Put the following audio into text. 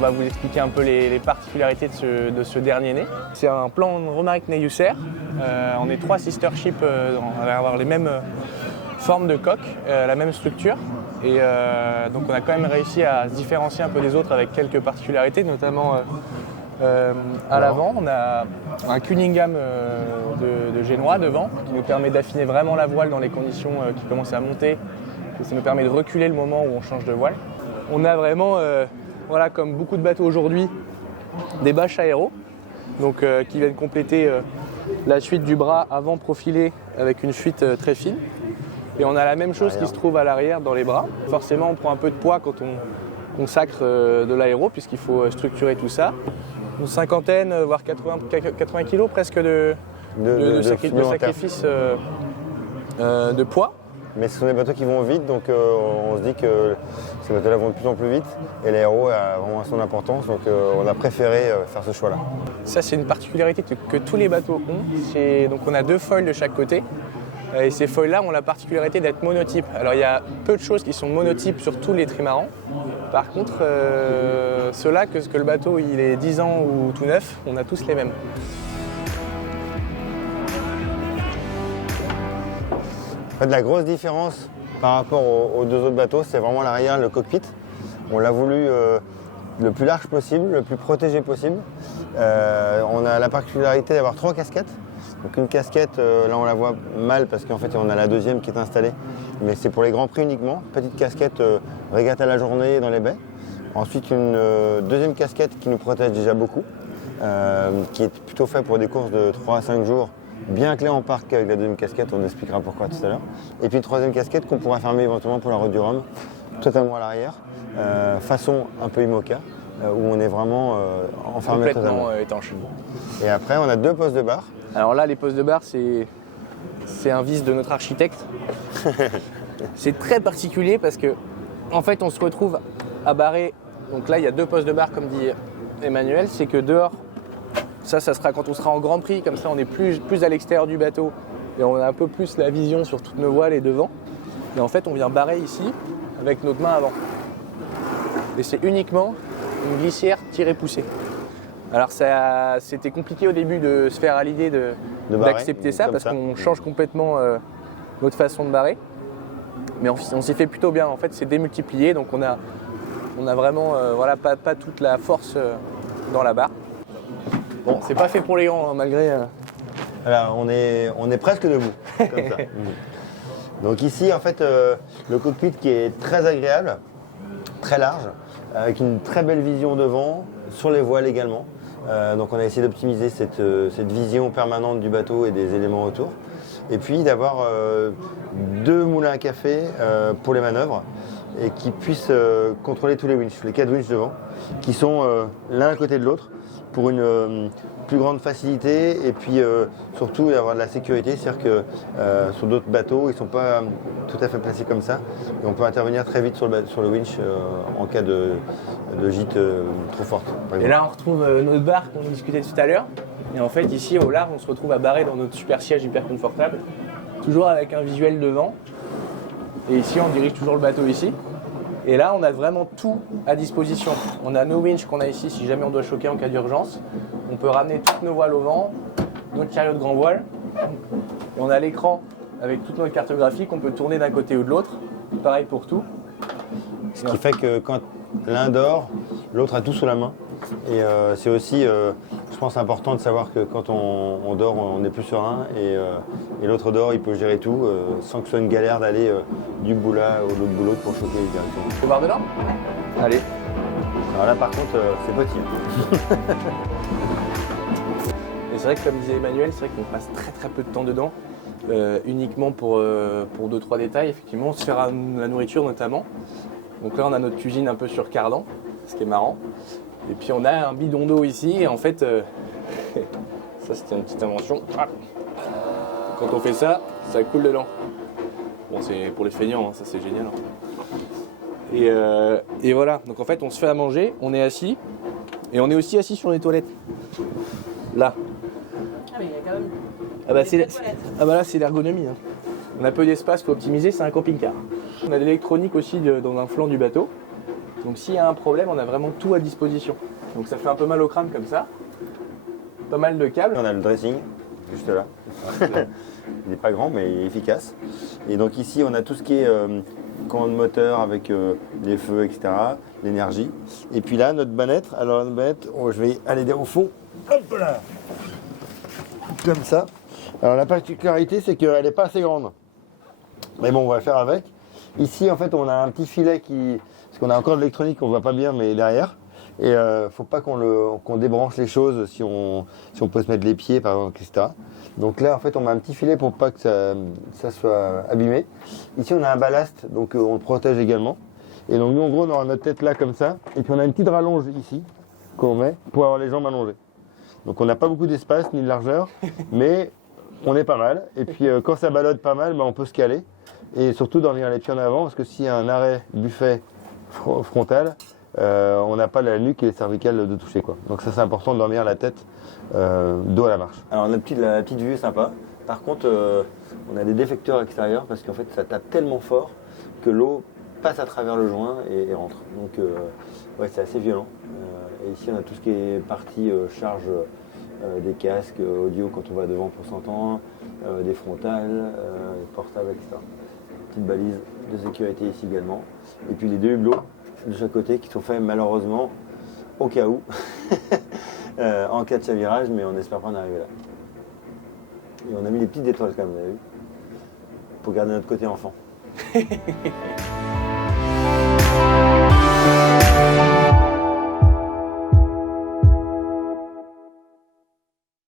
on va vous expliquer un peu les particularités de ce dernier né. C'est un plan Romaric Neyusser. On est 3 sister ships, on va avoir les mêmes formes de coque, la même structure. Et donc on a quand même réussi à se différencier un peu des autres avec quelques particularités, notamment à l'avant. On a un Cunningham de génois devant qui nous permet d'affiner vraiment la voile dans les conditions qui commencent à monter. Et ça nous permet de reculer le moment où on change de voile. On a vraiment, voilà, comme beaucoup de bateaux aujourd'hui, des bâches aéro donc, qui viennent compléter la suite du bras avant profilé avec une fuite très fine. Et on a la même chose qui se trouve à l'arrière dans les bras. Forcément, on prend un peu de poids quand on consacre de l'aéro, puisqu'il faut structurer tout ça. Une cinquantaine, voire 80 kg presque de sacrifice de poids. Mais ce sont des bateaux qui vont vite, donc on se dit que ces bateaux-là vont de plus en plus vite. Et l'aéro a vraiment son importance, donc on a préféré faire ce choix-là. Ça, c'est une particularité que tous les bateaux ont. Donc on a 2 foils de chaque côté. Et ces foils-là ont la particularité d'être monotypes. Alors il y a peu de choses qui sont monotypes sur tous les trimarans. Par contre, ceux-là, que le bateau il est 10 ans ou tout neuf, on a tous les mêmes. En fait, la grosse différence par rapport aux 2 autres bateaux, c'est vraiment l'arrière, le cockpit. On l'a voulu le plus large possible, le plus protégé possible. On a la particularité d'avoir 3 casquettes. Donc une casquette, là on la voit mal parce qu'en fait on a la deuxième qui est installée, mais c'est pour les grands prix uniquement. Petite casquette régate à la journée dans les baies. Ensuite une deuxième casquette qui nous protège déjà beaucoup, qui est plutôt fait pour des courses de 3 à 5 jours, bien clé en parc avec la deuxième casquette, on expliquera pourquoi tout à l'heure. Et puis une troisième casquette qu'on pourra fermer éventuellement pour la route du Rhum, totalement à l'arrière, façon un peu IMOCA, où on est vraiment enfermé totalement. Complètement étanche. Et après on a 2 postes de barre. Alors là, les postes de barre, c'est un vice de notre architecte. C'est très particulier parce que, en fait, on se retrouve à barrer. Donc là, il y a 2 postes de barre, comme dit Emmanuel. C'est que dehors, ça sera quand on sera en Grand Prix. Comme ça, on est plus à l'extérieur du bateau et on a un peu plus la vision sur toutes nos voiles et devant. Et en fait, on vient barrer ici avec notre main avant. Et c'est uniquement une glissière tirée-poussée. Alors c'était compliqué au début de se faire à l'idée d'accepter ça parce qu'on change complètement notre façon de barrer. Mais on s'y fait plutôt bien. En fait, c'est démultiplié, donc on a vraiment voilà, pas toute la force dans la barre. Bon, c'est pas fait pour les grands, hein, malgré... Alors, on est presque debout, comme ça. Donc ici, en fait, le cockpit qui est très agréable, très large, avec une très belle vision devant, sur les voiles également. Donc on a essayé d'optimiser cette vision permanente du bateau et des éléments autour. Et puis d'avoir 2 moulins à café pour les manœuvres et qui puissent contrôler tous les winches, les 4 winches devant, qui sont l'un à côté de l'autre pour une plus grande facilité et puis surtout d'avoir de la sécurité. C'est-à-dire que sur d'autres bateaux, ils ne sont pas tout à fait placés comme ça et on peut intervenir très vite sur le winch en cas de gîte trop forte. Et là, on retrouve notre barre qu'on discutait tout à l'heure. Et en fait, ici, au large, on se retrouve à barrer dans notre super siège hyper confortable, toujours avec un visuel devant. Et ici, on dirige toujours le bateau ici. Et là, on a vraiment tout à disposition. On a nos winches qu'on a ici si jamais on doit choquer en cas d'urgence. On peut ramener toutes nos voiles au vent, notre chariot de grand voile. Et on a l'écran avec toute notre cartographie qu'on peut tourner d'un côté ou de l'autre. Pareil pour tout. Ce qui fait que quand l'un dort, l'autre a tout sous la main. Et c'est aussi, je pense, important de savoir que quand on dort, on est plus serein. Et l'autre dort, il peut gérer tout sans que ce soit une galère d'aller du bout là ou l'autre bout l'autre pour choquer directement. Tu peux voir dedans ? Allez. Alors là, par contre, c'est petit. Et c'est vrai que, comme disait Emmanuel, c'est vrai qu'on passe très peu de temps dedans. Uniquement pour 2-3 détails, effectivement, on se fait la nourriture notamment. Donc là, on a notre cuisine un peu sur cardan, ce qui est marrant. Et puis on a un bidon d'eau ici, et en fait, ça c'était une petite invention. Quand on fait ça, ça coule dedans. Bon, c'est pour les feignants, hein, ça c'est génial. Et voilà, donc en fait, on se fait à manger, on est assis, et on est aussi assis sur les toilettes. Là. Ah mais il y a quand même... Là, c'est l'ergonomie. Hein. On a peu d'espace, il faut optimiser, c'est un camping-car. On a de l'électronique aussi dans un flanc du bateau. Donc s'il y a un problème, on a vraiment tout à disposition. Donc ça fait un peu mal au crâne comme ça. Pas mal de câbles. On a le dressing, juste là. Il n'est pas grand, mais il est efficace. Et donc ici, on a tout ce qui est commande moteur avec les feux, etc., l'énergie. Et puis là, notre bannette. Alors, notre bannette, je vais aller au fond. Hop là. Comme ça. Alors, la particularité, c'est qu'elle n'est pas assez grande. Mais bon, on va faire avec. Ici, en fait, on a un petit filet parce qu'on a encore de l'électronique qu'on ne voit pas bien, mais derrière. Et il ne faut pas qu'on débranche les choses si on peut se mettre les pieds, par exemple, etc. Donc là, en fait, on met un petit filet pour pas que ça soit abîmé. Ici, on a un ballast, donc on le protège également. Et donc, nous, en gros, on aura notre tête là, comme ça. Et puis, on a une petite rallonge ici, qu'on met pour avoir les jambes allongées. Donc, on n'a pas beaucoup d'espace ni de largeur, mais on est pas mal. Et puis, quand ça ballotte pas mal, on peut se caler. Et surtout, dormir les pieds en avant, parce que s'il y a un arrêt buffet frontal, on n'a pas la nuque et les cervicales de toucher, quoi. Donc ça, c'est important de dormir la tête dos à la marche. Alors la petite vue est sympa. Par contre, on a des défecteurs extérieurs parce qu'en fait, ça tape tellement fort que l'eau passe à travers le joint et rentre. Donc ouais, c'est assez violent. Et ici, on a tout ce qui est partie charge des casques audio quand on va devant pour s'entendre, des frontales, des portables, etc. Petite balise de sécurité ici également. Et puis les deux hublots de chaque côté qui sont faits malheureusement au cas où en cas de chavirage, mais on espère pas en arriver là. Et on a mis des petites étoiles quand même, vous avez vu, pour garder notre côté enfant.